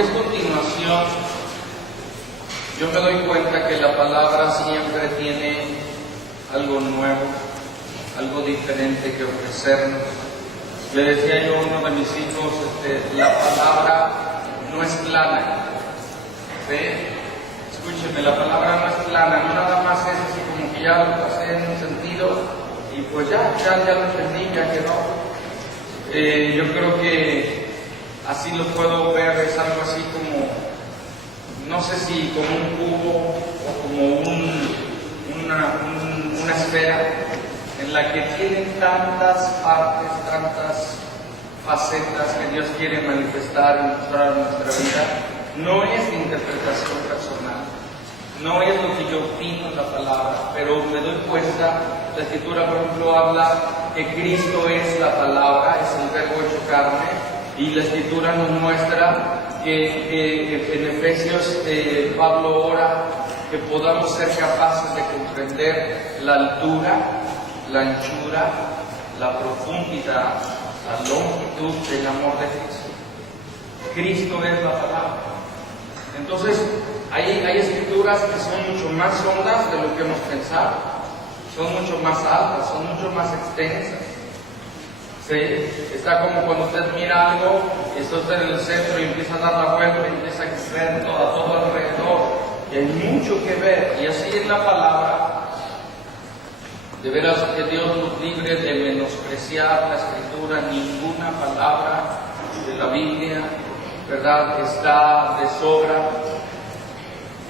que es continuación, yo me doy cuenta que la palabra siempre tiene algo nuevo, algo diferente que ofrecernos. Le decía yo a uno de mis hijos, la palabra no es plana. ¿Sí? Escúcheme, la palabra no es plana, no nada más es así como que ya lo pasé en un sentido y pues ya lo entendí, ya quedó. Yo creo que así lo puedo ver, es algo así como, no sé si como un cubo o como una esfera en la que tienen tantas partes, tantas facetas que Dios quiere manifestar y mostrar en nuestra vida. No es mi interpretación personal, no es lo que yo opino en la palabra, pero me doy cuenta, la Escritura por ejemplo habla que Cristo es la palabra, es el verbo hecho carne, y la Escritura nos muestra que en Efesios Pablo ora que podamos ser capaces de comprender la altura, la anchura, la profundidad, la longitud del amor de Cristo. Cristo es la palabra. Entonces, hay escrituras que son mucho más hondas de lo que hemos pensado, son mucho más altas, son mucho más extensas. ¿Sí? Está como cuando usted mira algo, y está usted en el centro y empieza a dar la vuelta y empieza a ver todo alrededor, y hay mucho que ver, y así es la palabra. De veras que Dios nos libre de menospreciar la Escritura. Ninguna palabra de la Biblia, ¿verdad?, está de sobra.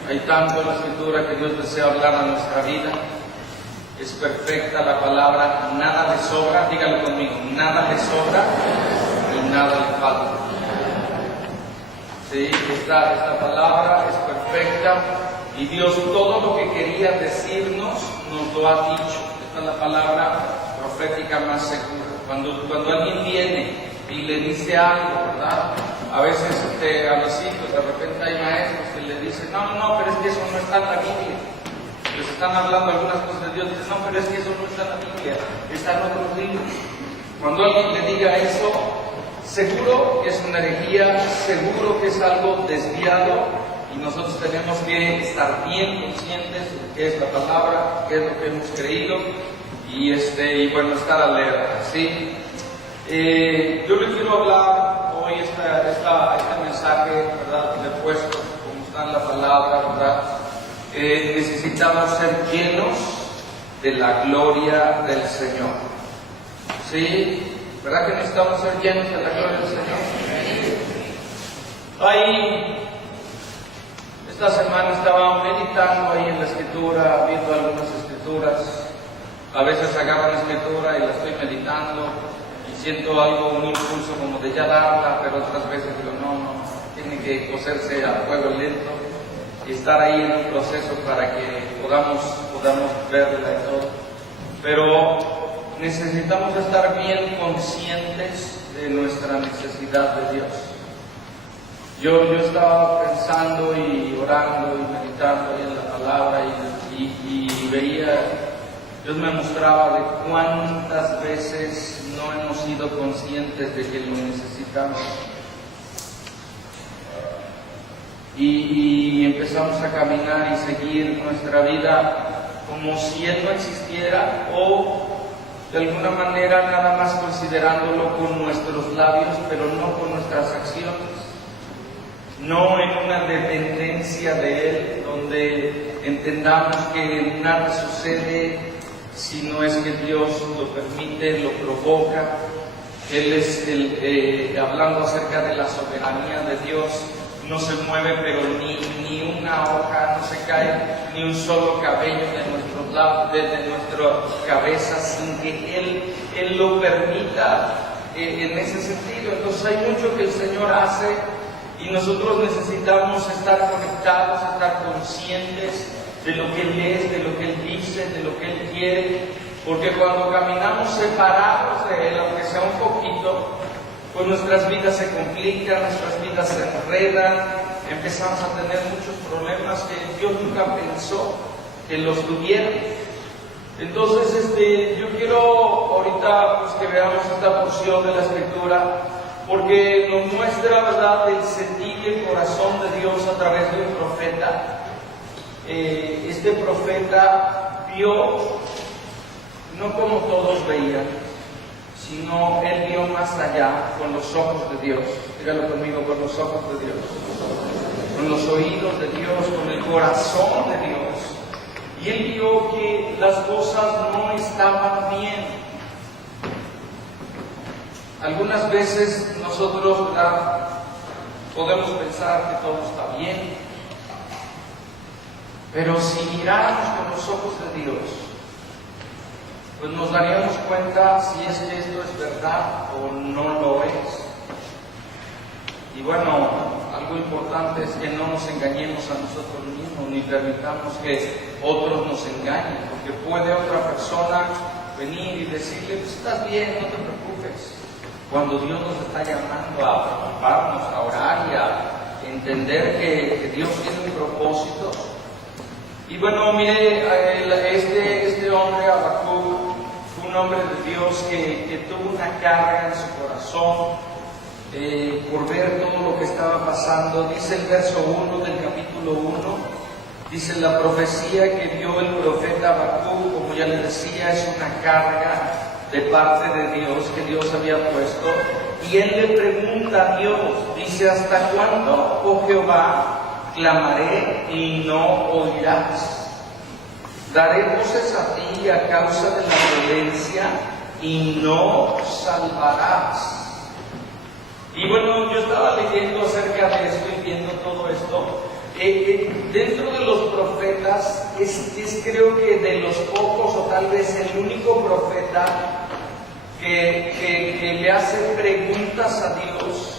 Hay tanto en la Escritura que Dios desea hablar a nuestra vida. Es perfecta la palabra, nada le sobra, dígalo conmigo, nada le sobra y nada le falta. Sí, esta palabra es perfecta y Dios todo lo que quería decirnos nos lo ha dicho. Esta es la palabra profética más segura. Cuando alguien viene y le dice algo, ¿verdad? A veces a los hijos, de repente hay maestros que le dicen, no, pero es que eso no está en la Biblia. Les están hablando algunas cosas de Dios, dicen, no, pero es que eso no está en la Biblia, está en otros libros. Cuando alguien le diga eso, seguro que es una herejía, seguro que es algo desviado, y nosotros tenemos que estar bien conscientes de qué es la palabra, qué es lo que hemos creído, y bueno, estar alerta, ¿sí? Yo le quiero hablar hoy este mensaje, ¿verdad?, que le he puesto, como está en la palabra, ¿verdad? Necesitamos ser llenos de la gloria del Señor. ¿Sí? ¿Verdad que necesitamos ser llenos de la gloria del Señor? Esta semana estaba meditando ahí en la Escritura, viendo algunas Escrituras. A veces agarro la Escritura y la estoy meditando y siento un impulso como de ya darla, pero otras veces digo, no, tiene que cocerse a fuego lento y estar ahí en un proceso para que podamos verla y todo. Pero necesitamos estar bien conscientes de nuestra necesidad de Dios. Yo estaba pensando y orando y meditando ahí en la palabra y veía, Dios me mostraba de cuántas veces no hemos sido conscientes de que lo necesitamos. Y empezamos a caminar y seguir nuestra vida como si Él no existiera, o de alguna manera nada más considerándolo con nuestros labios, pero no con nuestras acciones. No en una dependencia de Él, donde entendamos que nada sucede si no es que Dios lo permite, lo provoca. Él es hablando acerca de la soberanía de Dios. No se mueve, pero ni una hoja, no se cae ni un solo cabello de nuestra cabeza sin que Él lo permita en ese sentido. Entonces hay mucho que el Señor hace y nosotros necesitamos estar conectados, estar conscientes de lo que Él es, de lo que Él dice, de lo que Él quiere, porque cuando caminamos separados de Él, aunque sea un poquito, pues nuestras vidas se complican, nuestras vidas se enredan, empezamos a tener muchos problemas que Dios nunca pensó que los tuvieran. Entonces, yo quiero ahorita pues, que veamos esta porción de la Escritura, porque nos muestra, ¿verdad?, el sentir y el corazón de Dios a través de un profeta. Este profeta vio, no como todos veían, sino él vio más allá con los ojos de Dios. Dígalo conmigo, con los ojos de Dios, con los oídos de Dios, con el corazón de Dios. Y él vio que las cosas no estaban bien. Algunas veces nosotros, ¿verdad?, podemos pensar que todo está bien, pero si miráramos con los ojos de Dios, pues nos daríamos cuenta si es que esto es verdad o no lo es. Y bueno, algo importante es que no nos engañemos a nosotros mismos, ni permitamos que otros nos engañen, porque puede otra persona venir y decirle, pues estás bien, no te preocupes, cuando Dios nos está llamando a preocuparnos, a orar y a entender que Dios tiene un propósito. Y bueno, mire, este hombre, Habacuc, fue un hombre de Dios que tuvo una carga en su corazón por ver todo lo que estaba pasando. Dice el verso 1 del capítulo 1, dice: la profecía que dio el profeta Habacuc, como ya les decía, es una carga de parte de Dios que Dios había puesto. Y él le pregunta a Dios, dice: ¿hasta cuándo, oh Jehová, clamaré y no oirás? Daré voces a ti a causa de la violencia y no salvarás. Y bueno, yo estaba leyendo acerca de esto y viendo todo esto. Dentro de los profetas, es creo que de los pocos o tal vez el único profeta que le hace preguntas a Dios.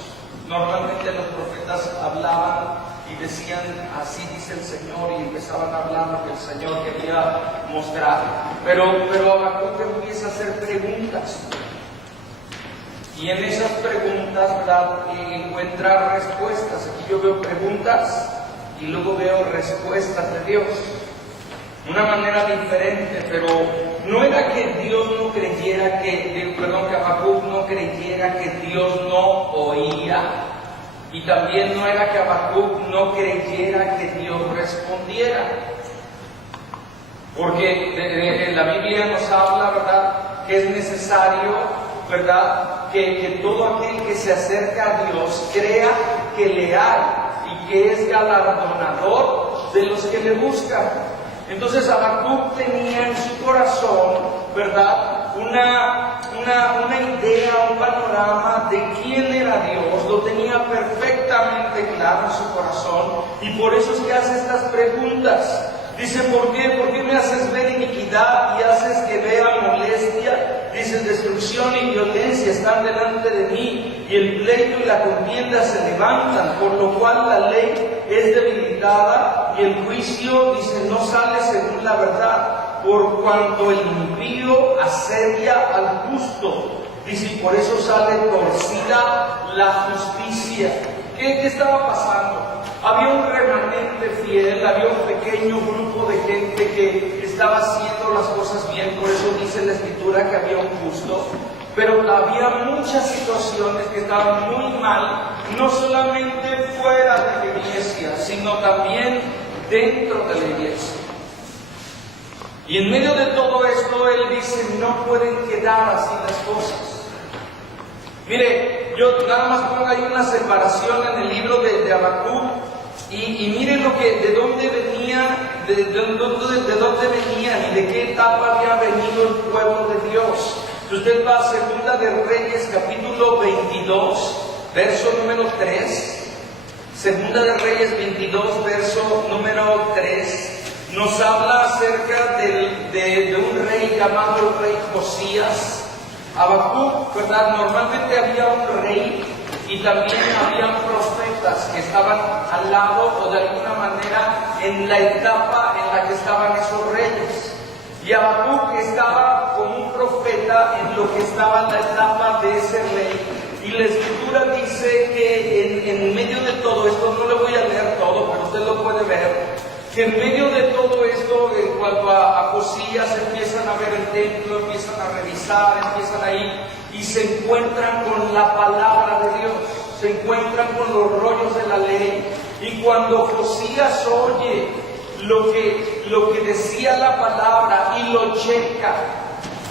Normalmente los profetas hablaban y decían, así dice el Señor, y empezaban a hablar lo que el Señor quería mostrar. Pero Habacuc empieza a hacer preguntas. Y en esas preguntas, ¿verdad?, encuentra respuestas. Aquí yo veo preguntas y luego veo respuestas de Dios. Una manera diferente, pero no era que Dios no creyera que Habacuc no creyera que Dios no oía. Y también no era que Habacuc no creyera que Dios respondiera. Porque la Biblia nos habla, ¿verdad?, que es necesario, ¿verdad?, que todo aquel que se acerca a Dios crea que le hay y que es galardonador de los que le buscan. Entonces Habacuc tenía en su corazón, ¿verdad?, una idea, un panorama de quién era Dios. Lo tenía perfectamente claro en su corazón, y por eso es que hace estas preguntas. Dice: ¿por qué? ¿Por qué me haces ver iniquidad y haces que vea molestia? Dice: destrucción y violencia están delante de mí, y el pleito y la contienda se levantan, por lo cual la ley es debilitada y el juicio, dice, no sale según la verdad, por cuanto el impío asedia al justo. Dice: y por eso sale torcida la justicia. ¿Qué estaba pasando? Había un remanente fiel, había un pequeño grupo de gente que estaba haciendo las cosas bien. Por eso dice la Escritura que había un justo. Pero había muchas situaciones que estaban muy mal, no solamente fuera de la iglesia, sino también dentro de la iglesia. Y en medio de todo esto, él dice: no pueden quedar así las cosas. Mire, yo nada más pongo ahí una separación en el libro de Habacuc, y miren de dónde venía, de dónde venían y de qué etapa había venido el pueblo de Dios. Si usted va a Segunda de Reyes, capítulo 22, verso número 3, Segunda de Reyes 22, verso número 3, nos habla acerca de un rey llamado el rey Josías. Habacuc, ¿verdad?, normalmente había un rey y también había profetas que estaban al lado o de alguna manera en la etapa en la que estaban esos reyes. Y Habacuc estaba como un profeta en lo que estaba en la etapa de ese rey. Y la Escritura dice que en medio de todo esto, no le voy a leer todo, pero usted lo puede ver, que en medio de todo esto, en cuanto a Josías, empiezan a ver el templo, empiezan a revisar, empiezan ahí y se encuentran con la palabra de Dios. se encuentran con los rollos de la ley. Y cuando Josías oye lo que decía la palabra y lo checa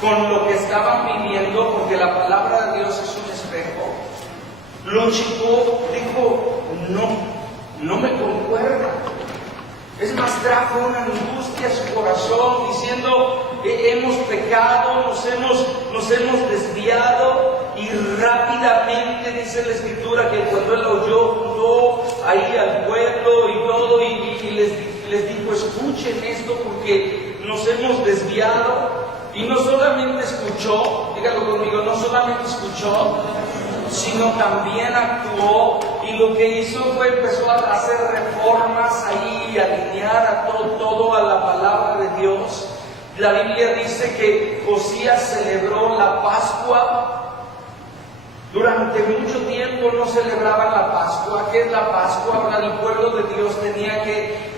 con lo que estaban viviendo, porque la palabra de Dios es un espejo, lo checó, dijo, no me concuerda. Es más, trajo una angustia a su corazón diciendo, hemos pecado, nos hemos desviado, y rápidamente dice la Escritura que cuando él oyó, juntó ahí al pueblo y todo, y les dijo, escuchen esto porque nos hemos desviado. Y no solamente escuchó, dígalo conmigo, no solamente escuchó, sino también actuó, y lo que hizo fue empezó a hacer reformas ahí, alinear a todo a la palabra de Dios. La Biblia dice que Josías celebró la Pascua. Durante mucho tiempo no celebraban la Pascua. ¿Qué es la Pascua? Ahora el pueblo de Dios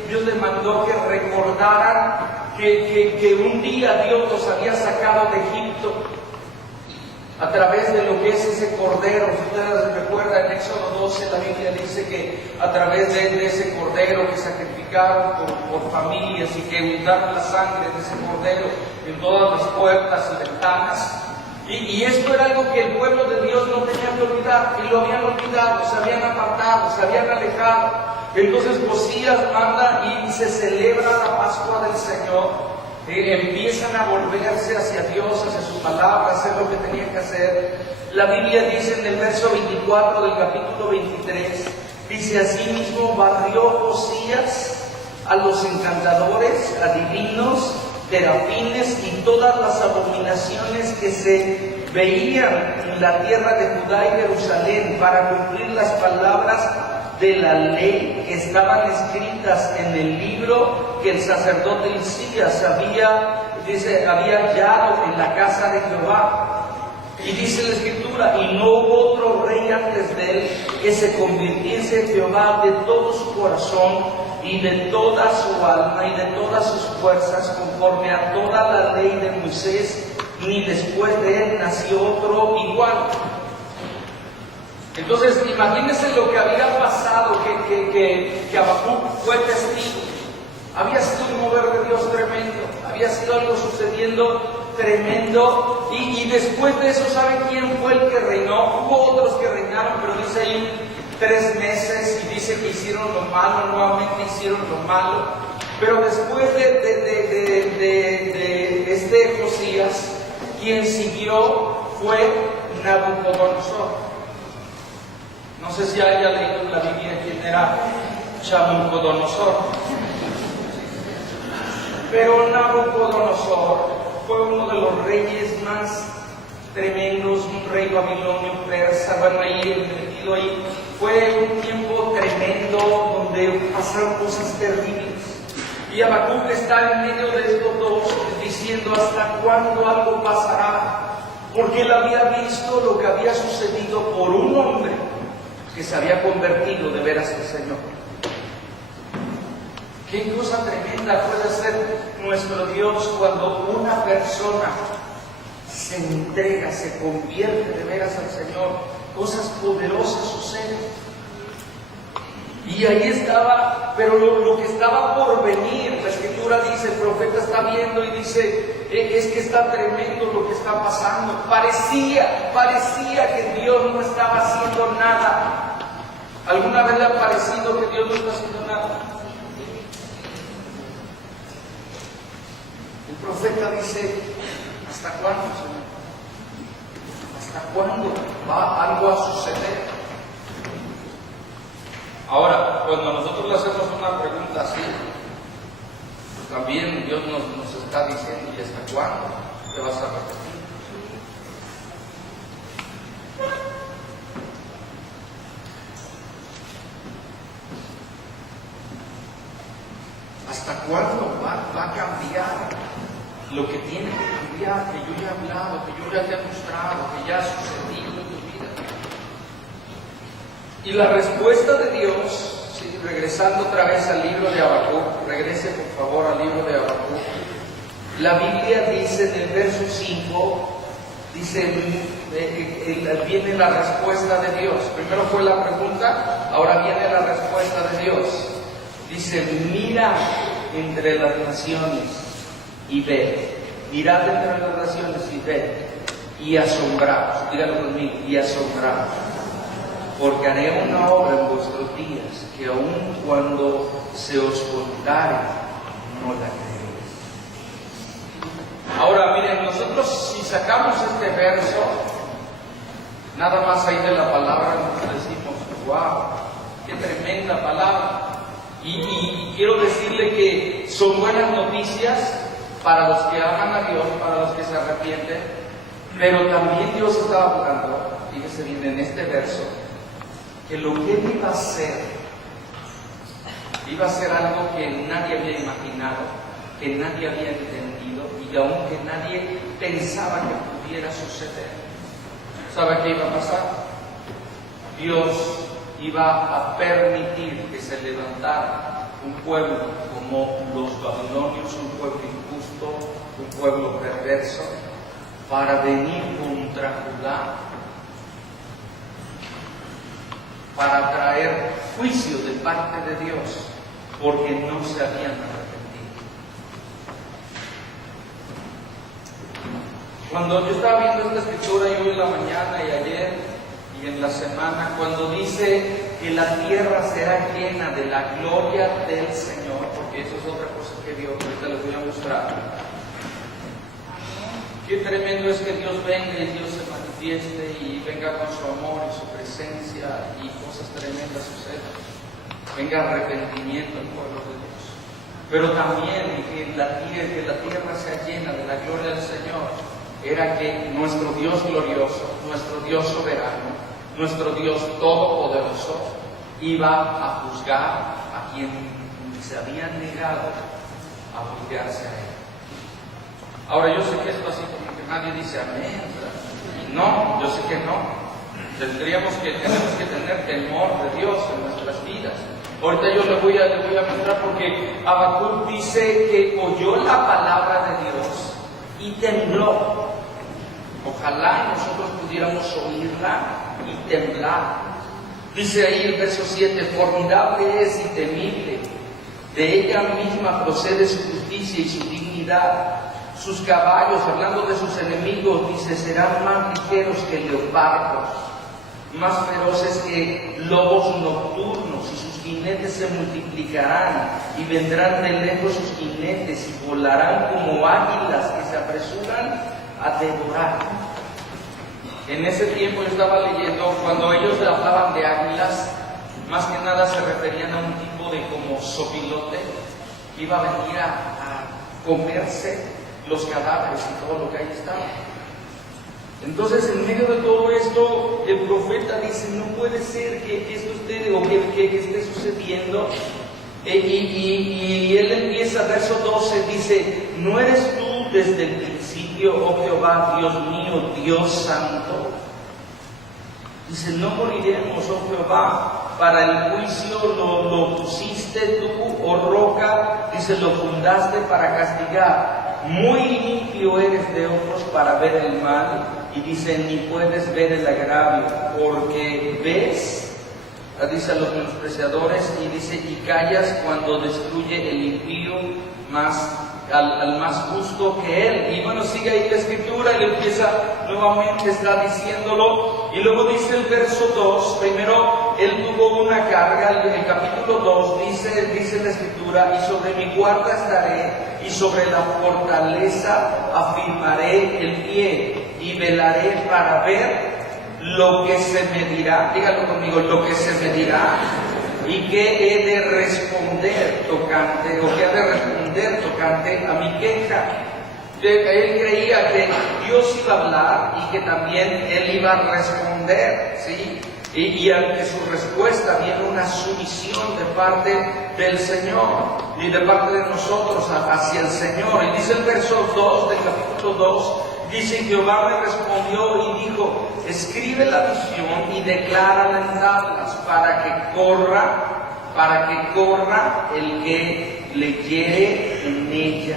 Dios les mandó que recordaran que un día Dios los había sacado de Egipto a través de lo que es ese cordero. Si ustedes recuerdan, en Éxodo 12 la Biblia dice que a través de ese cordero que sacrificaron por familias y que untaron la sangre de ese cordero en todas las puertas y ventanas. Y esto era algo que el pueblo de Dios no tenía que olvidar, y lo habían olvidado, se habían apartado, se habían alejado. Entonces Josías manda y se celebra la Pascua del Señor. Empiezan a volverse hacia Dios, hacia su palabra, hacer lo que tenían que hacer. La Biblia dice en el verso 24 del capítulo 23, dice: asimismo barrió Josías a los encantadores, adivinos, terafines y todas las abominaciones que se veían en la tierra de Judá y Jerusalén, para cumplir las palabras de la ley que estaban escritas en el libro que el sacerdote Hilcías había hallado en la casa de Jehová. Y dice la Escritura: y no hubo otro rey antes de él que se convirtiese en Jehová de todo su corazón y de toda su alma y de todas sus fuerzas, conforme a toda la ley de Moisés, ni después de él nació otro igual. Entonces, imagínense lo que había pasado, que Habacuc fue testigo. Había sido un mover de Dios tremendo, había sido algo sucediendo tremendo, y después de eso, ¿saben quién fue el que reinó? Hubo otros que reinaron, pero dice ahí 3 meses, y dice que hicieron lo malo, nuevamente hicieron lo malo. Pero después de este Josías, quien siguió fue Nabucodonosor. No sé si haya leído en la Biblia quién era Nabucodonosor. Pero Nabucodonosor fue uno de los reyes más tremendos, un rey babilonio, persa, bueno, ahí metido ahí. Fue un tiempo tremendo donde pasaron cosas terribles. Y Habacuc está en medio de estos dos diciendo: ¿hasta cuándo algo pasará? Porque él había visto lo que había sucedido por un hombre que se había convertido de veras al Señor. Qué cosa tremenda puede ser nuestro Dios cuando una persona se entrega, se convierte de veras al Señor. Cosas poderosas suceden. Y ahí estaba, pero lo que estaba por venir, la Escritura dice, el profeta está viendo y dice: es que está tremendo lo que está pasando. Parecía que Dios no estaba haciendo nada. ¿Alguna vez le ha parecido que Dios no está haciendo nada? El profeta dice: ¿hasta cuándo, Señor? ¿Hasta cuándo va algo a suceder? Ahora, cuando nosotros le hacemos una pregunta así, pues también Dios nos está diciendo: ¿y hasta cuándo te vas a repetir? ¿Hasta cuándo va a cambiar lo que tiene que cambiar, que yo ya he hablado, que yo ya te he mostrado, que ya ha sucedido en tu vida? Y la respuesta de Dios, ¿sí? Regresando otra vez al libro de Habacuc, regrese por favor al libro de Habacuc. La Biblia dice en el verso 5 dice, viene la respuesta de Dios. Primero fue la pregunta, ahora viene la respuesta de Dios. Dice, mira entre las naciones y ve. Mirad entre las naciones y ve. Y asombraos, dígalo conmigo, y asombraos. Porque haré una obra en vuestros días, que aun cuando se os contare, no la creéis. Ahora miren, nosotros si sacamos este verso, nada más ahí de la palabra nos decimos, wow, qué tremenda palabra. Y quiero decirle que son buenas noticias para los que aman a Dios, para los que se arrepienten, pero también Dios estaba hablando, fíjese bien en este verso, que lo que Él iba a ser algo que nadie había imaginado, que nadie había entendido y aunque nadie pensaba que pudiera suceder. ¿Sabe qué iba a pasar? Dios iba a permitir que se levantara un pueblo como los babilonios, un pueblo injusto, un pueblo perverso, para venir contra Judá, para traer juicio de parte de Dios, porque no se habían arrepentido. Cuando yo estaba viendo esta escritura, y hoy en la mañana y ayer y en la semana, cuando dice que la tierra será llena de la gloria del Señor, porque eso es otra cosa que Dios, ahorita les voy a mostrar. Qué tremendo es que Dios venga y Dios se manifieste y venga con su amor y su presencia y cosas tremendas sucedan. Venga arrepentimiento al pueblo de Dios. Pero también que la tierra sea llena de la gloria del Señor era que nuestro Dios glorioso, nuestro Dios soberano, nuestro Dios todopoderoso iba a juzgar a quien se había negado a voltearse a Él. Ahora yo sé que esto así como que nadie dice amén, ¿verdad? No, yo sé que no. Tenemos que tener temor de Dios en nuestras vidas. Ahorita yo le voy a mostrar porque Habacuc dice que oyó la palabra de Dios y tembló. Ojalá nosotros pudiéramos oírla y temblar. Dice ahí el verso 7, formidable es y temible. De ella misma procede su justicia y su dignidad. Sus caballos, hablando de sus enemigos, dice, serán más ligeros que leopardos, más feroces que lobos nocturnos, y sus jinetes se multiplicarán, y vendrán de lejos sus jinetes, y volarán como águilas que se apresuran a devorar. En ese tiempo yo estaba leyendo, cuando ellos hablaban de águilas, más que nada se referían a un tipo de como sopilote, que iba a venir a comerse los cadáveres y todo lo que ahí estaba. Entonces, en medio de todo esto, el profeta dice, no puede ser que esto esté, o que esté sucediendo. Y él empieza, verso 12, dice, ¿no eres tú desde el principio, oh Jehová, Dios mío, Dios santo? Dice, no moriremos, oh Jehová, para el juicio lo pusiste tú, oh roca, dice, lo fundaste para castigar. Muy limpio eres de ojos para ver el mal, y dice, ni puedes ver el agravio, porque ves, dice a los menospreciadores, y dice, y callas cuando destruye el impío al más justo que él. Y bueno, sigue ahí la escritura, y empieza nuevamente, está diciéndolo, y luego dice el verso 2, primero él tuvo una carga, el capítulo 2 dice la escritura, y sobre mi guarda estaré, y sobre la fortaleza afirmaré el pie, y velaré para ver lo que se me dirá, dígalo conmigo, lo que se me dirá, y qué he de responder tocante, o qué he de responder tocante a mi queja. Él creía que Dios iba a hablar y que también él iba a responder, ¿sí? Y ante su respuesta viene una sumisión de parte del Señor y de parte de nosotros hacia el Señor. Y dice el verso 2 del capítulo 2, dice, Jehová me respondió y dijo, escribe la visión y declárala en tablas para que corra el que leyere en ella.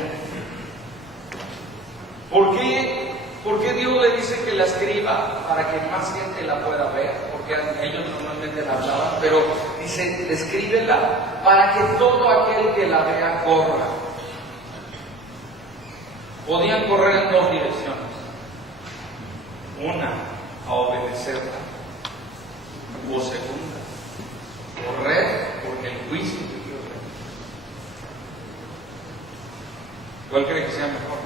¿Por qué ¿Por qué Dios le dice que la escriba? Para que más gente la pueda ver, porque ellos normalmente la hablaban, pero dice, escríbela para que todo aquel que la vea corra. Podían correr en dos direcciones. Una, a obedecerla. O segunda, correr por el juicio de Dios. ¿Cuál cree que sea mejor?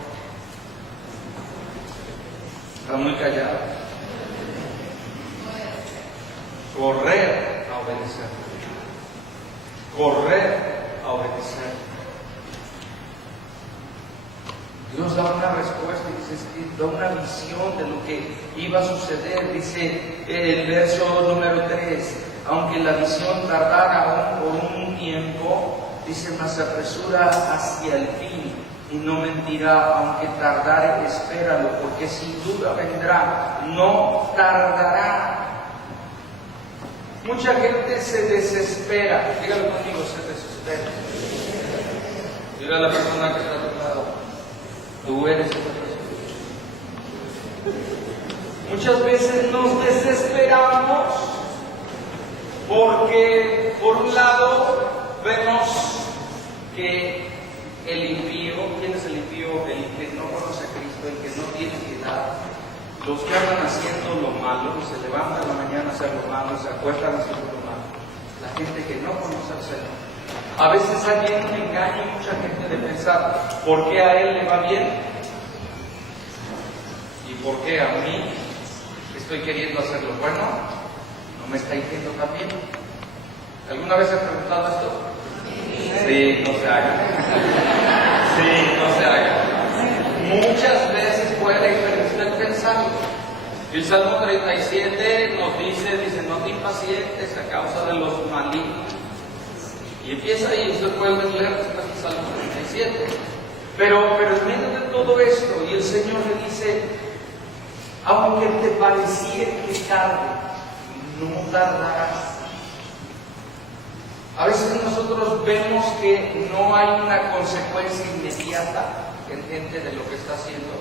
Está muy callado. Correr a obedecer. Correr a obedecer. Dios da una respuesta y dice, da una visión de lo que iba a suceder. Dice el verso número 3, aunque la visión tardara aún por un tiempo, dice, mas se apresura hacia el fin y no mentirá, aunque tardare, espéralo, porque sin duda vendrá, no tardará. Mucha gente se desespera. Dígalo conmigo, se desespera. Dígale a la persona que está a tu lado, tú eres esa persona. Muchas veces nos desesperamos porque, por un lado, vemos que el impío, ¿quién es el impío? El que no conoce a Cristo, el que no tiene piedad. Los que andan haciendo lo malo, que se levantan en la mañana a hacer lo malo, se acuestan haciendo lo malo. La gente que no conoce al Señor. A veces hay un engaño en mucha gente de pensar, ¿por qué a él le va bien? ¿Y por qué a mí, que estoy queriendo hacer lo bueno, no me está yendo tan bien? ¿Alguna vez has preguntado esto? Sí, no se haga. Sí, no se haga. Muchas veces puede usted pensar. El Salmo 37 nos dice, no te impacientes a causa de los malignos. Y empieza ahí, usted puede leer el Salmo 37. Pero en medio de todo esto, y el Señor le dice, aunque te pareciera que tarde, no tardarás. A veces nosotros vemos que no hay una consecuencia inmediata en gente de lo que está haciendo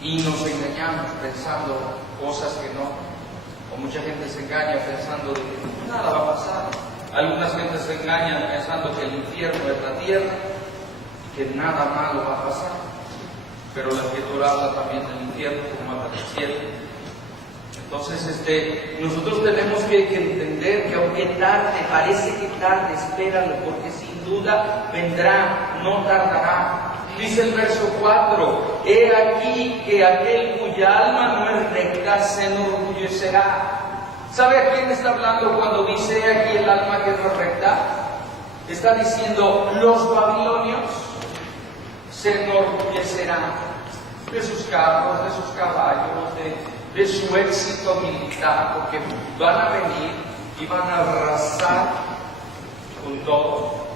y nos engañamos pensando cosas que no, o mucha gente se engaña pensando de que nada va a pasar. Algunas gentes se engañan pensando que el infierno es la tierra y que nada malo va a pasar, pero la Escritura habla también del infierno como habla del cielo. Entonces, nosotros tenemos que entender que aunque tarde, parece que tarde, espéralo, porque sin duda vendrá, no tardará. Dice el verso 4, he aquí que aquel cuya alma no es recta se enorgullecerá. ¿Sabe a quién está hablando cuando dice he aquí el alma que no es recta? Está diciendo los babilonios se enorgullecerán de sus carros, de sus caballos, de su éxito militar, porque van a venir y van a arrasar con todo.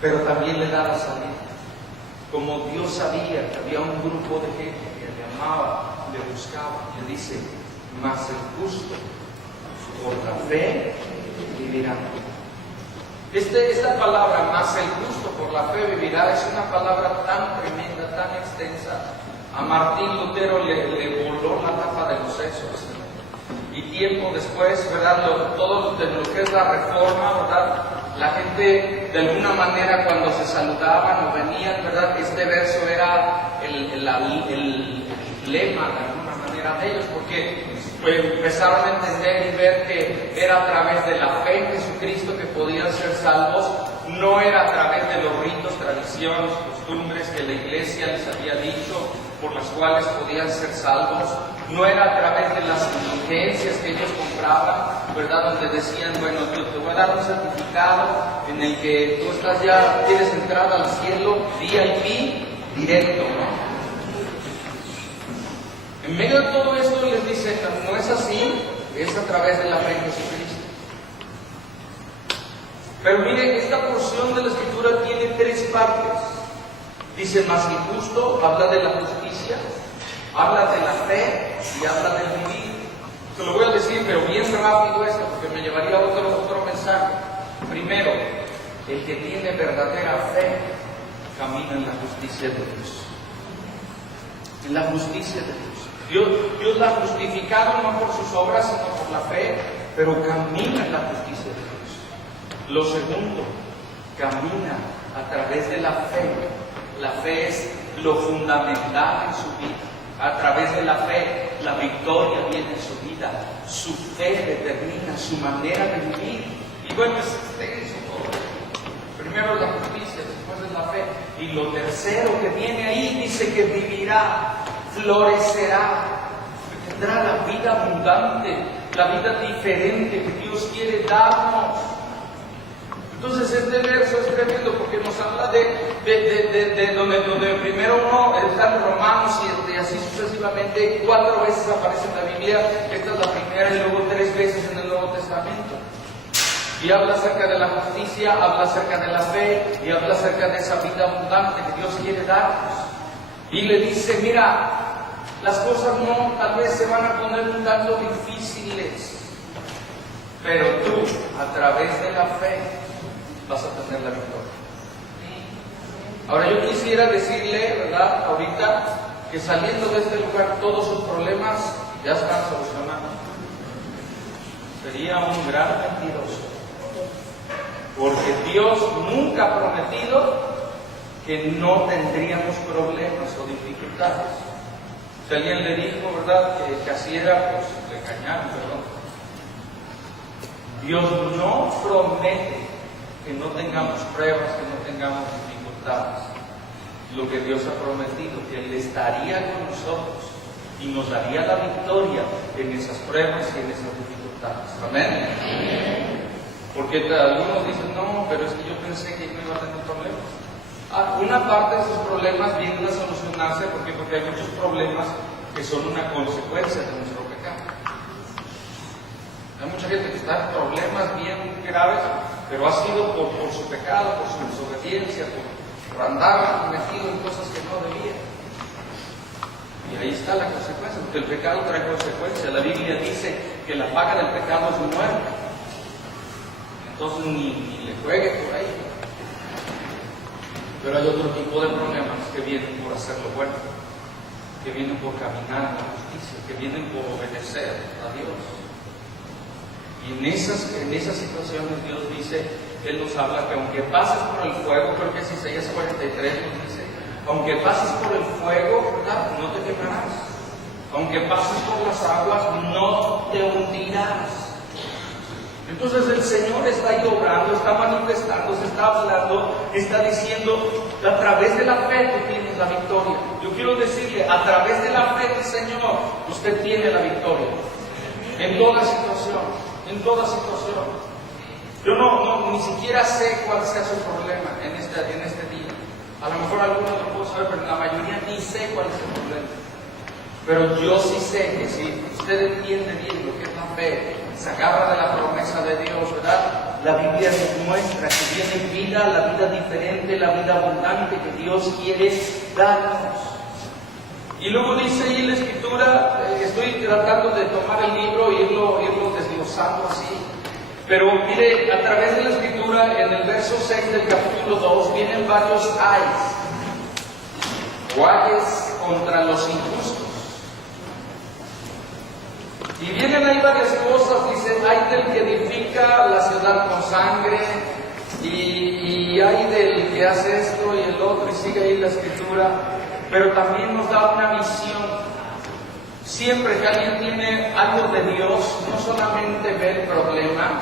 Pero también le da la salida. Como Dios sabía que había un grupo de gente que le amaba, le buscaba, le dice, mas el justo por la fe vivirá. Esta palabra, más el justo por la fe vivirá, es una palabra tan tremenda, tan extensa. A Martín Lutero le voló la tapa de los sesos. Y tiempo después, ¿verdad? Todo lo que es la reforma, ¿verdad? La gente, de alguna manera, cuando se saludaban o venían, ¿verdad? Este verso era el lema, de alguna manera, de ellos, porque pues, empezaron a entender y ver que era a través de la fe en Jesucristo que podían ser salvos, no era a través de los ritos, tradiciones, costumbres que la iglesia les había dicho, por las cuales podían ser salvos, no era a través de las indulgencias que ellos compraban, ¿verdad? Donde decían, bueno, yo te voy a dar un certificado en el que tú estás ya, tienes entrada al cielo, VIP, directo, ¿no? En medio de todo esto les dice, no es así, es a través de la fe en Jesucristo. Pero miren, esta porción de la Escritura tiene 3 partes. Dice, más injusto, habla de la justicia, habla de la fe y habla del vivir. Se lo voy a decir, pero bien rápido esto, porque me llevaría a otro mensaje. Primero, el que tiene verdadera fe camina en la justicia de Dios. En la justicia de Dios. Dios la ha justificado no por sus obras, sino por la fe, pero camina en la justicia de Dios. Lo segundo, camina a través de la fe. La fe es lo fundamental en su vida. A través de la fe, la victoria viene en su vida. Su fe determina su manera de vivir. Y bueno, es extenso todo. Primero la justicia, después es la fe. Y lo tercero que viene ahí dice que vivirá, florecerá, tendrá la vida abundante, la vida diferente que Dios quiere darnos. Entonces este verso es tremendo porque nos habla de donde primero uno está en Romanos y así sucesivamente 4 veces aparece en la Biblia. Esta es la primera y luego 3 veces en el Nuevo Testamento. Y habla acerca de la justicia, habla acerca de la fe y habla acerca de esa vida abundante que Dios quiere darnos. Y le dice, mira, las cosas no, tal vez se van a poner un tanto difíciles, pero tú, a través de la fe, vas a tener la victoria. Ahora yo quisiera decirle, ¿verdad? Ahorita, que saliendo de este lugar todos sus problemas ya están solucionados. Sería un gran mentiroso. Porque Dios nunca ha prometido que no tendríamos problemas o dificultades. Si alguien le dijo, ¿verdad?, que así era, pues le engañaron, perdón. Dios no promete que no tengamos pruebas, que no tengamos dificultades. Lo que Dios ha prometido, que Él estaría con nosotros y nos daría la victoria en esas pruebas y en esas dificultades. Amén. Porque algunos dicen, no, pero es que yo pensé que no iba a tener problemas. Una parte de esos problemas vienen a solucionarse porque hay muchos problemas que son una consecuencia de nuestro pecado. Hay mucha gente que está en problemas bien graves, pero ha sido por su pecado, por su desobediencia, por andar metido en cosas que no debía. Y ahí está la consecuencia, porque el pecado trae consecuencias. La Biblia dice que la paga del pecado es muerte. Entonces ni le juegue por ahí. Pero hay otro tipo de problemas que vienen por hacer lo bueno, que vienen por caminar en la justicia, que vienen por obedecer a Dios. Y en esas situaciones Dios dice, Él nos habla que aunque pases por el fuego, creo que es Isaías 43 nos dice, aunque pases por el fuego, ¿verdad?, no te quemarás. Aunque pases por las aguas, no te hundirás. Entonces el Señor está ahí obrando, está manifestando, se está hablando, está diciendo, a través de la fe tú tienes la victoria. Yo quiero decirle, a través de la fe del Señor, usted tiene la victoria. En toda situación, en toda situación. Yo ni siquiera sé cuál sea su problema en este día. A lo mejor algunos lo puedo saber, pero la mayoría ni sé cuál es el problema. Pero yo sí sé que si usted entiende bien lo que es la fe, se agarra de la promesa de Dios, ¿verdad? La Biblia nos muestra que viene vida, la vida diferente, la vida abundante que Dios quiere darnos. Y luego dice ahí la Escritura, estoy tratando de tomar el libro e irlo desglosando así. Pero mire, a través de la Escritura, en el verso 6 del capítulo 2, vienen varios ayes. O ayes contra los injustos. Y vienen ahí varias cosas, dice, hay del que edifica la ciudad con sangre, y hay del que hace esto y el otro, y sigue ahí la Escritura, pero también nos da una visión. Siempre que alguien tiene algo de Dios, no solamente ve el problema,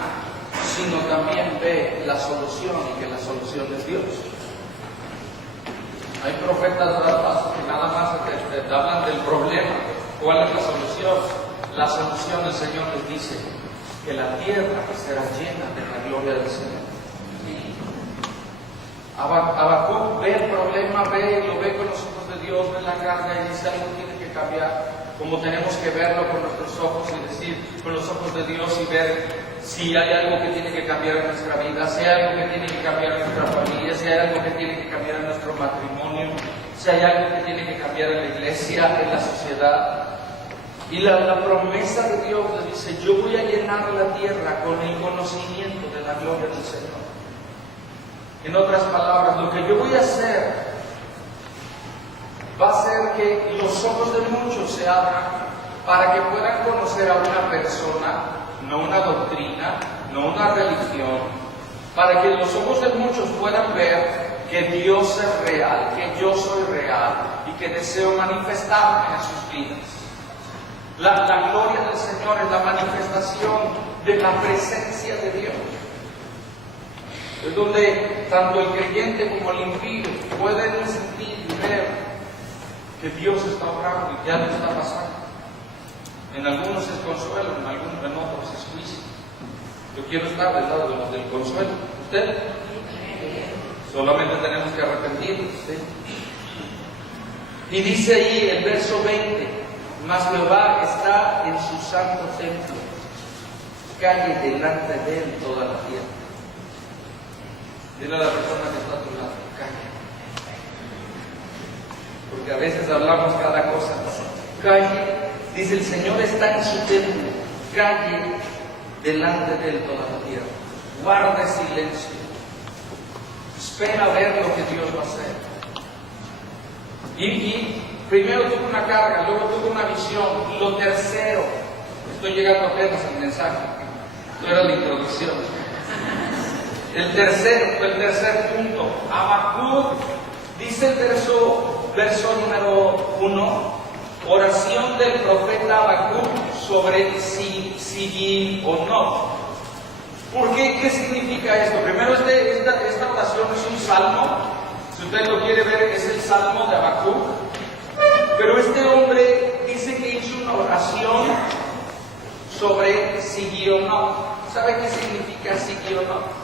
sino también ve la solución, y que la solución es Dios. Hay profetas que nada más te hablan del problema. ¿Cuál es la solución? La solución del Señor nos dice que la tierra será llena de la gloria del Señor. Habacuc ve el problema, lo ve con los ojos de Dios, ve la carga y dice algo tiene que cambiar. Como tenemos que verlo con nuestros ojos y decir con los ojos de Dios y ver si hay algo que tiene que cambiar en nuestra vida, si hay algo que tiene que cambiar en nuestra familia, si hay algo que tiene que cambiar en nuestro matrimonio, si hay algo que tiene que cambiar en la iglesia, en la sociedad. Y la promesa de Dios le dice, yo voy a llenar la tierra con el conocimiento de la gloria del Señor. En otras palabras, lo que yo voy a hacer va a hacer que los ojos de muchos se abran para que puedan conocer a una persona, no una doctrina, no una religión, para que los ojos de muchos puedan ver que Dios es real, que yo soy real y que deseo manifestarme en sus vidas. La gloria del Señor es la manifestación de la presencia de Dios. Es donde tanto el creyente como el impío pueden sentir y ver que Dios está obrando y que algo está pasando. En algunos es consuelo, en otros es juicio. Yo quiero estar del lado de los del consuelo. ¿Usted? Solamente tenemos que arrepentirnos. ¿Sí? Y dice ahí el verso 20, mas Jehová está en su santo templo, calle delante de él toda la tierra. Dile a la persona que está a tu lado, calle. Porque a veces hablamos cada cosa. Calle, dice el Señor está en su templo, calle delante de él toda la tierra. Guarde silencio. Espera ver lo que Dios va a hacer. Y primero tuve una carga, luego tuve una visión. Lo tercero, estoy llegando apenas al mensaje. Esto era la introducción. El tercer punto, Habacuc, dice el verso número 1, oración del profeta Habacuc sobre si sí o no. ¿Por qué? ¿Qué significa esto? Primero, esta oración es un salmo. Si usted lo quiere ver, es el salmo de Habacuc. Pero este hombre dice que hizo una oración sobre sí o no. ¿Sabe qué significa sí o no?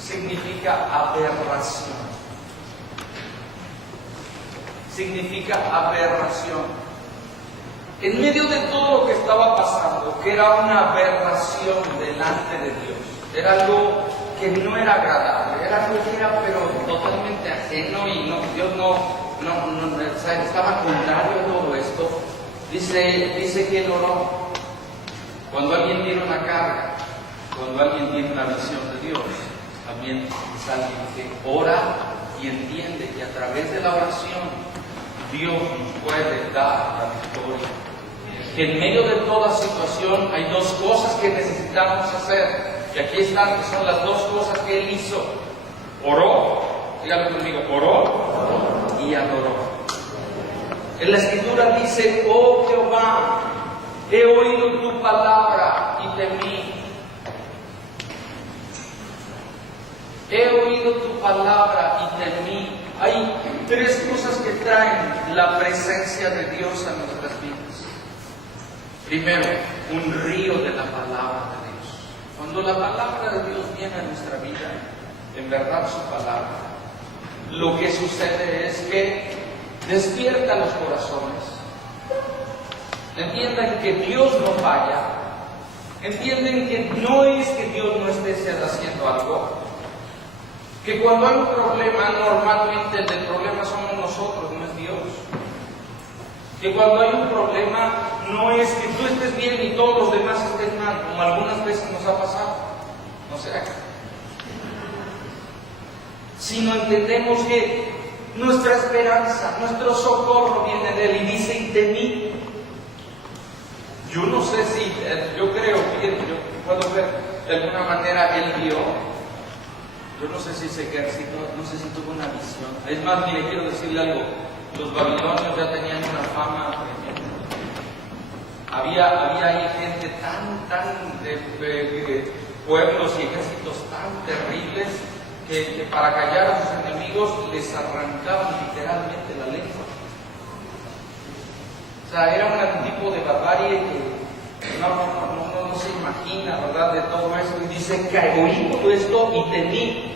Significa aberración. Significa aberración. En medio de todo lo que estaba pasando, que era una aberración delante de Dios, era algo que no era agradable, era algo que era pero totalmente ajeno y Dios no estaba contrario a todo esto. Dice que él oró. Cuando alguien tiene una carga, cuando alguien tiene una visión de Dios, también es alguien que ora y entiende que a través de la oración Dios nos puede dar la victoria. Que en medio de toda situación hay dos cosas que necesitamos hacer. Y aquí están, que son las dos cosas que él hizo. Oró, dígalo conmigo, oró y adoró. En la Escritura dice, oh Jehová, he oído tu palabra y temí. He oído tu palabra y temí. Hay tres cosas que traen la presencia de Dios a nuestras vidas. Primero, un río de la palabra de Dios. Cuando la palabra de Dios viene a nuestra vida, en verdad su palabra, lo que sucede es que despierta los corazones. Entiendan que Dios no falla. Entienden que no es que Dios no esté haciendo algo. Que cuando hay un problema, normalmente el del problema somos nosotros, no es Dios. Que cuando hay un problema, no es que tú estés bien y todos los demás estén mal, como algunas veces nos ha pasado. No será que. Sino entendemos que nuestra esperanza, nuestro socorro viene de Él y dice, y de mí. Yo no sé si, yo creo que yo puedo ver de alguna manera Él vio. Yo no sé si ese ejército, no sé si tuvo una visión. Es más, mire, quiero decirle algo. Los babilonios ya tenían una fama tremenda. Había ahí gente tan de pueblos y ejércitos tan terribles que para callar a sus enemigos les arrancaban literalmente la lengua. O sea, era un tipo de barbarie que no se imagina, ¿verdad?, de todo eso. Y dice, que oí todo esto y temí.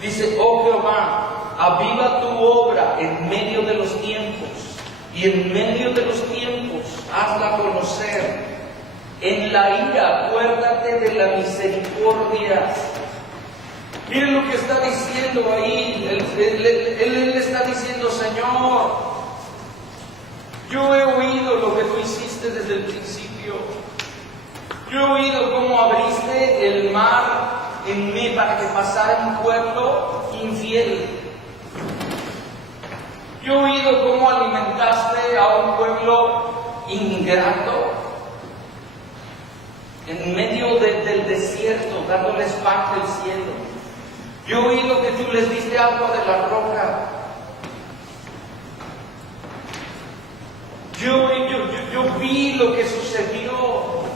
Dice, oh Jehová, aviva tu obra en medio de los tiempos, y en medio de los tiempos hazla conocer. En la ira acuérdate de la misericordia. Miren lo que está diciendo ahí. Él está diciendo, Señor, yo he oído lo que tú hiciste desde el principio. Yo he oído cómo abriste el mar en mí para que pasara un pueblo infiel. Yo he oído cómo alimentaste a un pueblo ingrato en medio del desierto, dándoles pan del cielo. Yo he oído que tú les diste agua de la roca. Yo vi lo que sucedió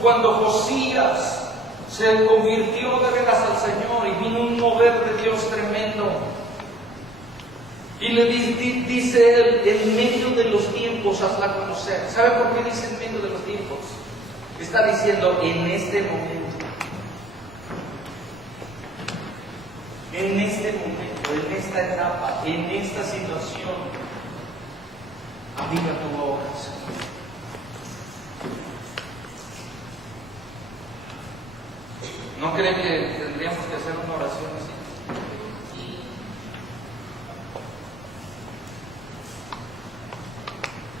cuando Josías se convirtió de veras al Señor y vino un mover de Dios tremendo. Y le dice él, en medio de los tiempos hazla conocer. ¿Sabe por qué dice en medio de los tiempos? Está diciendo en este momento. En este momento, en esta etapa, en esta situación, aviva tu obra, Señor. ¿No creen que tendríamos que hacer una oración así?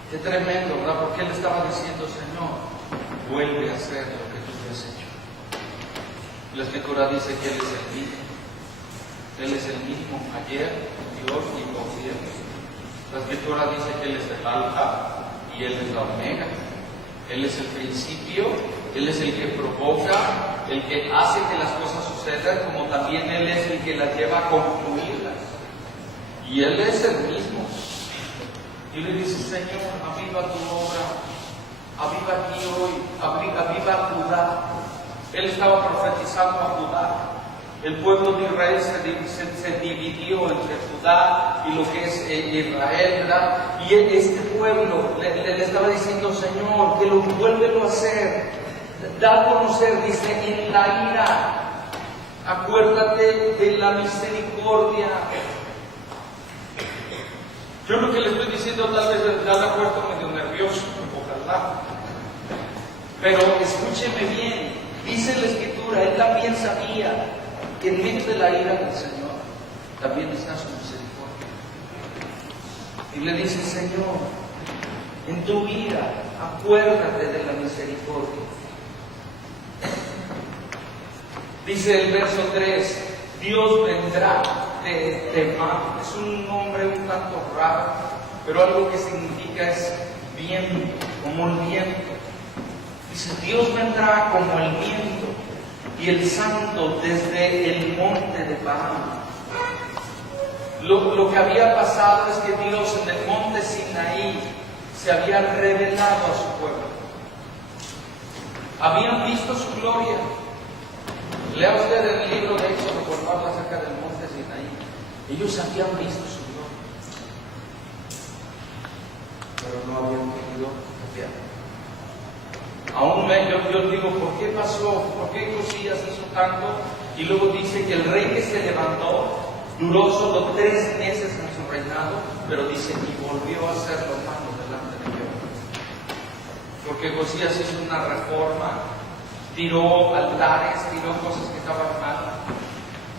Qué tremendo, ¿verdad? Porque él estaba diciendo, Señor, vuelve a hacer lo que tú has hecho. La Escritura dice que Él es el mismo. Él es el mismo ayer, Dios y por siempre. La Escritura dice que Él es el Alfa y Él es la Omega. Él es el principio, Él es el que provoca, el que hace que las cosas sucedan, como también Él es el que las lleva a concluirlas. Y Él es el mismo. Y le dice, Señor, aviva tu obra, aviva aquí hoy, aviva Judá. Él estaba profetizando a Judá. El pueblo de Israel se dividió entre Judá y lo que es Israel, ¿verdad? Y este pueblo le estaba diciendo, Señor, que lo vuélvelo a hacer. Da a conocer, dice, en la ira. Acuérdate de la misericordia. Yo lo que le estoy diciendo tal vez ya la ha puesto medio nervioso, ojalá. Pero escúcheme bien, dice la Escritura, él también sabía que en medio de la ira del Señor también está su misericordia. Y le dice, Señor, en tu ira acuérdate de la misericordia. Dice el verso 3, Dios vendrá de Temán. Es un nombre un tanto raro, pero algo que significa es viento, como el viento. Dice, Dios vendrá como el viento y el santo desde el monte de Parán. Lo que había pasado es que Dios en el monte Sinaí se había revelado a su pueblo. Habían visto su gloria. Lea usted en el libro de Éxodo cuando habla acerca del monte Sinaí. Ellos habían visto su gloria, pero no habían querido confiar. Aún yo digo, ¿por qué pasó? ¿Por qué Josías hizo tanto? Y luego dice que el rey que se levantó duró solo 3 meses en su reinado, pero dice, y volvió a hacer lo malo delante de Jehová. Porque Josías hizo una reforma, tiró altares, tiró cosas que estaban mal,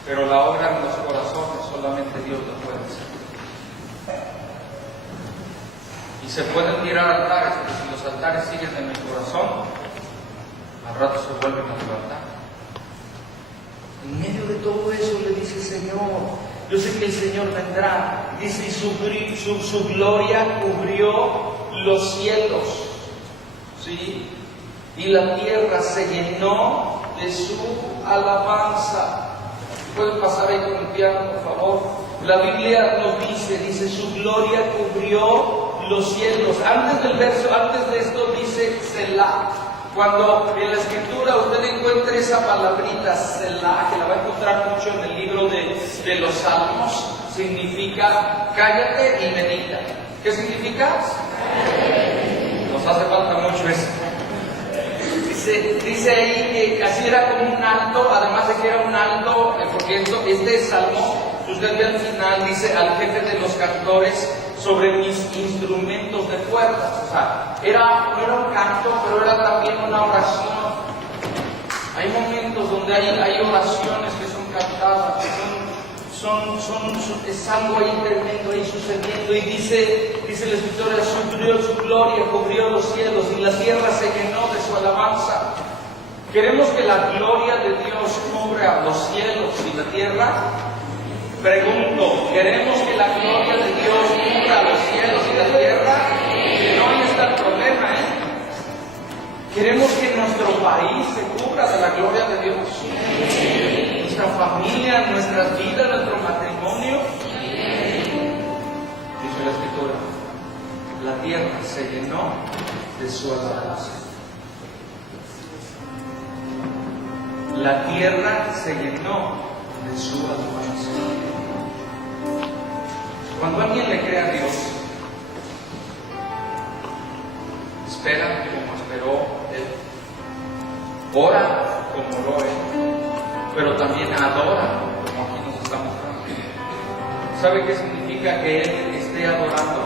pero la obra en los corazones solamente Dios la puede hacer. Y se pueden tirar altares, pero si los altares siguen en el corazón, al rato se vuelven a levantar. En medio de todo eso le dice, Señor, yo sé que el Señor vendrá. Dice, y su gloria cubrió los cielos, ¿sí? Y la tierra se llenó de su alabanza. ¿Pueden pasar ahí con el piano, por favor? La Biblia nos dice, su gloria cubrió los cielos. Antes de esto dice Selah. Cuando en la Escritura usted encuentre esa palabrita Selah, que la va a encontrar mucho en el libro de los Salmos, significa cállate y medita. ¿Qué significa? Nos hace falta mucho eso. Dice ahí que así era como un alto, además de que era un alto, porque este salmo, usted ve al final, dice al jefe de los cantores sobre mis instrumentos de cuerdas. O sea, no era un canto, pero era también una oración. Hay momentos donde hay oraciones que son cantadas, que es algo ahí tremendo ahí sucediendo. Y dice la Escritura, su gloria cubrió los cielos y la tierra se llenó de su alabanza. ¿Queremos que la gloria de Dios cubra los cielos y la tierra? Pregunto, ¿queremos que la gloria de Dios cubra cubra los cielos y la tierra, no ahí está el problema, Queremos que nuestro país se cubra de la gloria de Dios. Nuestra familia, nuestras vidas, nuestro matrimonio. Dice la Escritura, la tierra se llenó de su alabanza. La tierra se llenó de su alabanza. Cuando alguien le cree a Dios, espera como esperó Él, ora como lo es, pero también adora como aquí nos estamos dando. ¿Sabe qué significa que Él esté adorando?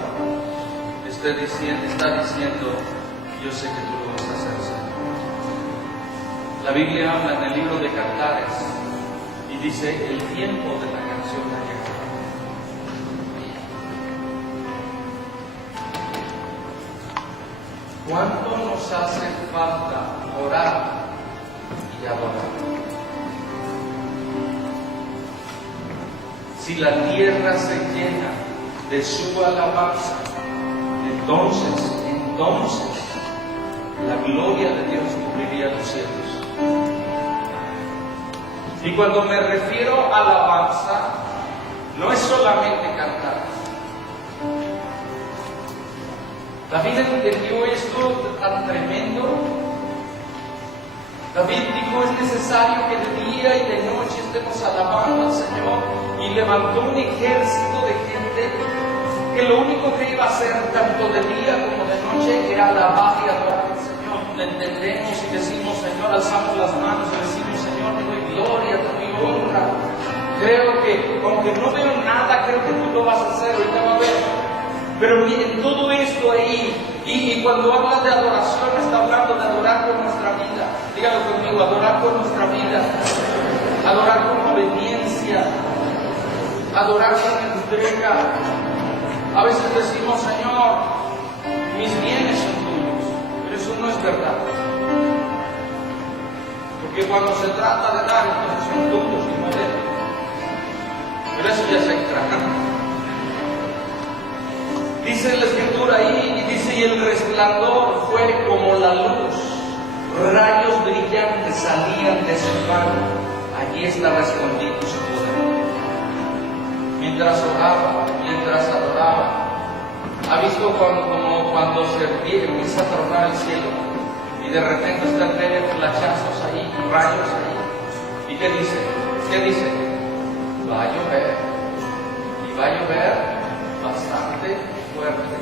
Está diciendo, yo sé que tú lo vas a hacer, Señor. La Biblia habla en el libro de Cantares y dice, el tiempo de la canción ha llegado. ¿Cuánto nos hace falta orar y adorar? Si la tierra se llena de su alabanza, entonces la gloria de Dios cubriría los cielos. Y cuando me refiero a alabanza, no es solamente cantar. David entendió esto tan tremendo. David dijo, es necesario que de día y de noche estemos alabando al Señor, y levantó un ejército de gente que lo único que iba a hacer tanto de día como de noche era alabar y adorar al Señor. Le entendemos y decimos, Señor, alzamos las manos y decimos, Señor, te doy gloria, te doy honra. Creo que, aunque no veo nada, creo que tú lo vas a hacer, ahorita va a ver. Pero miren, todo esto ahí, y cuando habla de adoración, está hablando de adorar con nuestra vida. Dígalo conmigo, adorar con nuestra vida, adorar con obediencia, adorar con entrega. A veces decimos, Señor, mis bienes son tuyos, pero eso no es verdad. Porque cuando se trata de dar, entonces son tuyos y no de Él. Pero eso ya se extraña. Dice la Escritura ahí, y dice, y el resplandor fue como la luz, rayos brillantes salían de su mano, allí estaba escondido su poder. Mientras oraba, mientras adoraba, ¿ha visto cuando se empieza a tronar el cielo? Y de repente están medio flachazos ahí, rayos ahí. ¿Y qué dice? ¿Qué dice? Va a llover, y va a llover bastante fuerte.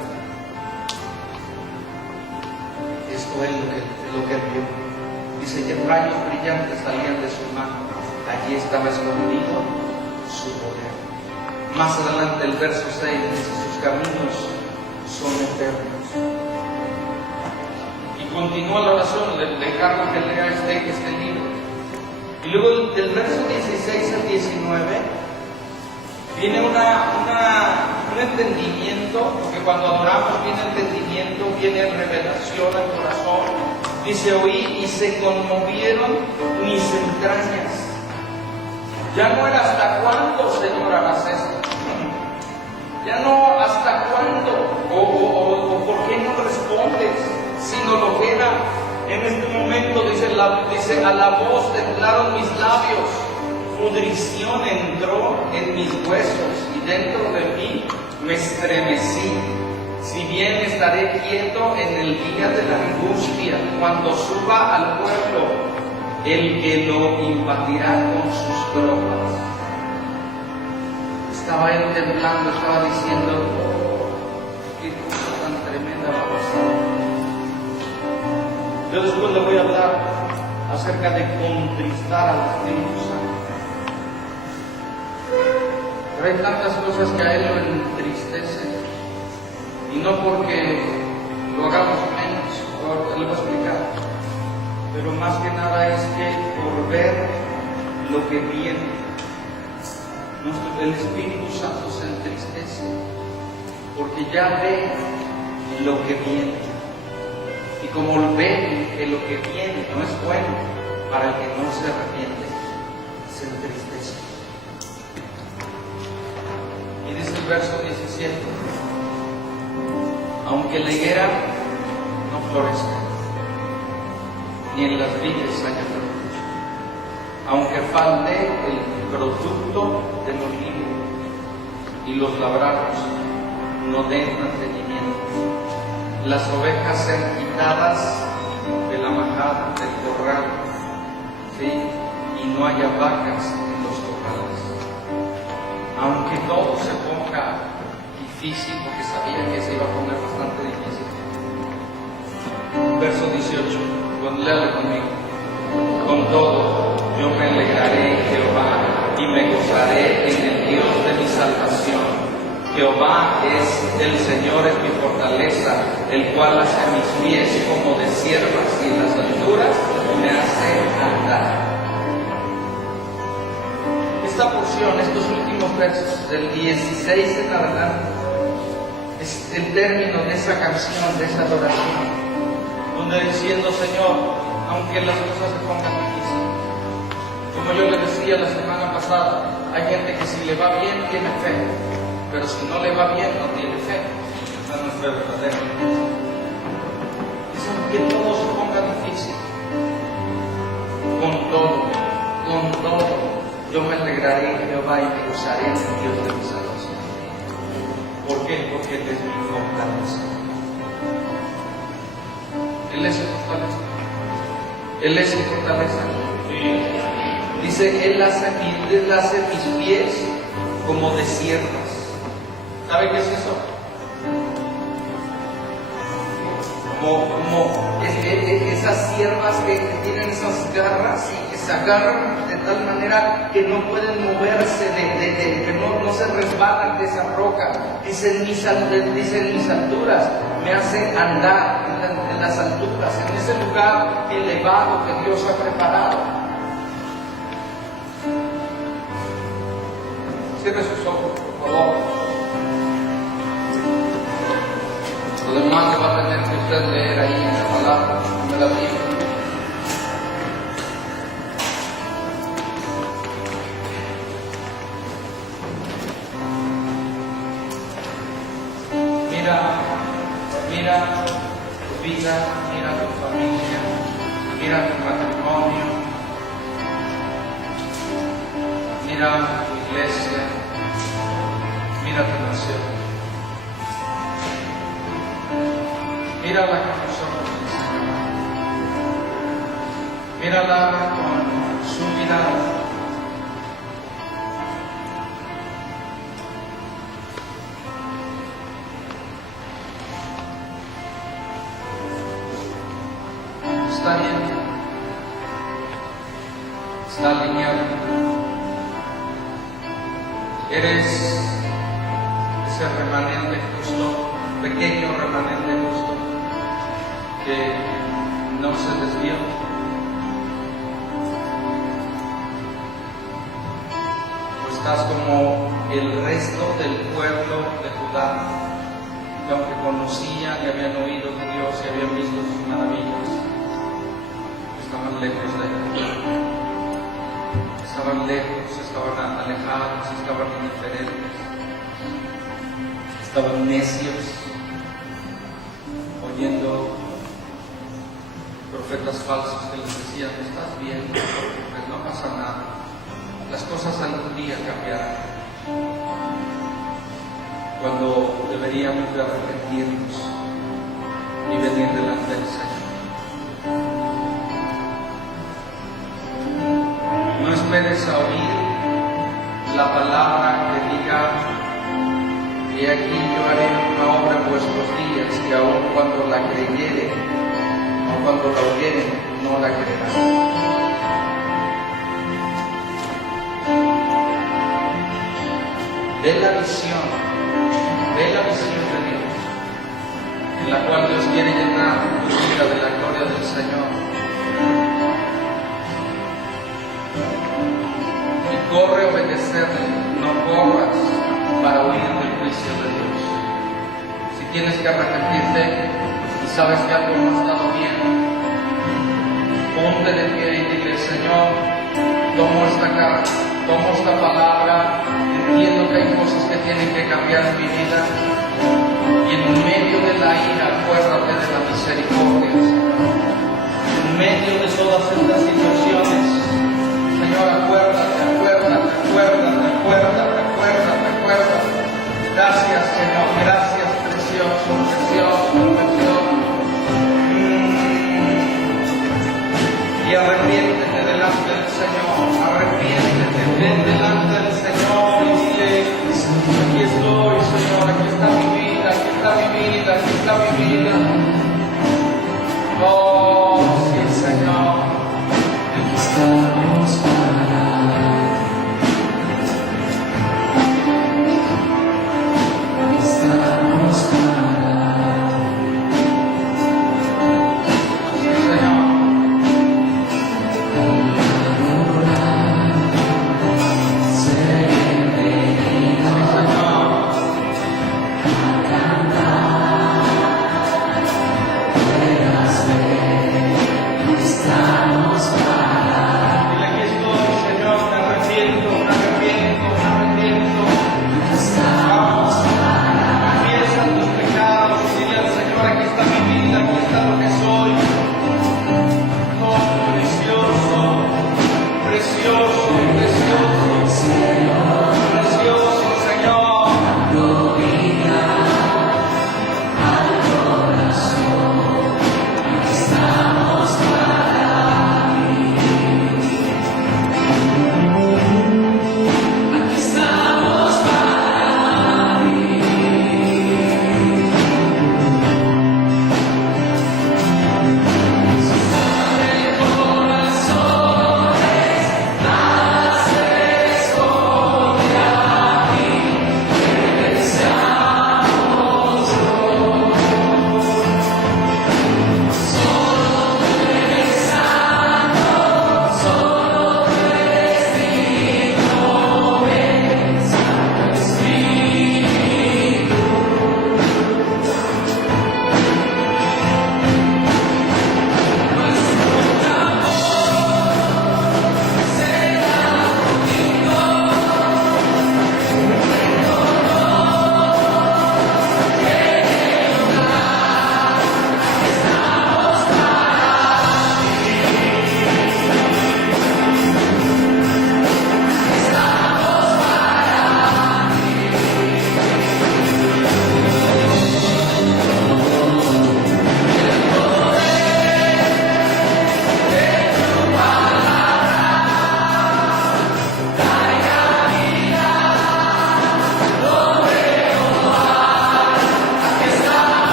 Esto es lo que vio. Dice que rayos brillantes salían de su mano. Allí estaba escondido su poder. Más adelante el verso 6 dice, sus caminos son eternos. Y continúa la oración, le encargo que lea este libro. Y luego del verso 16 al 19 viene un entendimiento, porque cuando adoramos viene entendimiento, viene revelación al corazón. Dice, oí y se conmovieron mis entrañas. Ya no era hasta cuándo, Señor, harás esto. Ya no hasta cuándo, o por qué no respondes, sino lo que era en este momento. Dice, a la voz temblaron mis labios, pudrición entró en mis huesos, y dentro de mí me estremecí. Si bien estaré quieto en el día de la angustia, cuando suba al pueblo el que lo invadirá con sus tropas. Estaba él temblando, estaba diciendo, qué cosa tan tremenda va a pasar. Yo después le voy a hablar acerca de contristar al Espíritu Santo. Pero hay tantas cosas que a él lo entristecen, y no porque lo hagamos menos, ahora le voy a explicar, pero más que nada es que por ver lo que viene, el Espíritu Santo se entristece, porque ya ve lo que viene, y como ve que lo que viene no es bueno para el que no se arrepiente, se entristece. Y dice el verso 17, aunque la higuera no florezca, ni en las vides haya frutos, aunque falte el producto del olivo y los labrados no den mantenimiento, las ovejas sean quitadas de la majada del corral, ¿sí? Y no haya vacas en los corrales, aunque todo se ponga difícil, porque sabía que se iba a poner bastante difícil. Verso 18, léalo conmigo. Con todo, yo me alegraré en Jehová y me gozaré en el Dios de mi salvación. Jehová es el Señor, es mi fortaleza, el cual hace mis pies como de siervas y en las alturas me hace andar. Esta porción, estos últimos versos, del 16 en adelante, es el término de esa canción, de esa adoración, donde diciendo: Señor, aunque las cosas se pongan difíciles, como yo le decía la semana pasada, hay gente que si le va bien tiene fe, pero si no le va bien no tiene fe. Esa no es fe verdadera. Dice: aunque todo se ponga difícil, con todo, yo me alegraré en Jehová y me gozaré en el Dios de mi salvación. ¿Por qué? Porque Él es mi fortaleza. Él es su fortaleza. Él es su fortaleza. Dice: Él hace mis pies como de siervas. ¿Sabe qué es eso? Como esas siervas que tienen esas garras y que se agarran de tal manera que no pueden moverse, que no se resbalan de esa roca. Dicen mis alturas, me hacen andar en las alturas, en ese lugar elevado que Dios ha preparado. Cierre sus ojos, por favor. Lo demás va a tener que usted leer ahí en la palabra de la Biblia. Mira tu vida, mira tu familia, mira tu matrimonio, mira tu iglesia, mira tu nación. Mírala con los ojos del Señor. Mírala con su mirada. Está bien. Está alineado. Eres ese remanente justo, pequeño remanente justo, que no se desvió. O estás como el resto del pueblo de Judá, que aunque conocían y habían oído de Dios y habían visto sus maravillas, estaban lejos de Él. Estaban lejos, estaban alejados, estaban indiferentes, estaban necios, oyendo profetas falsos que les decían: estás bien, pues no pasa nada, las cosas algún día cambiarán, cuando deberíamos de arrepentirnos y venir delante del Señor. No esperes a oír la palabra que diga: he aquí yo haré una obra en vuestros días, que aun cuando la creyeren, o cuando la oyeren, no la creerán. Ve la visión de Dios, en la cual Dios quiere llenar tu vida de la gloria del Señor. Y corre a obedecerle, no corras para huir del juicio de Dios. Si tienes que arrepentirte y sabes que algo no ha estado bien, ponte de pie y dile: Señor, tomo esta palabra, entiendo que hay cosas que tienen que cambiar en mi vida Y en medio de la ira, acuérdate de la misericordia, Señor. En medio de todas estas situaciones, Señor, acuérdate, acuérdate, acuérdate, acuérdate, acuérdate, acuérdate. Gracias, Señor, gracias, precioso, precioso, precioso. Y arrepiéntete delante del Señor, arrepiéntete, ven delante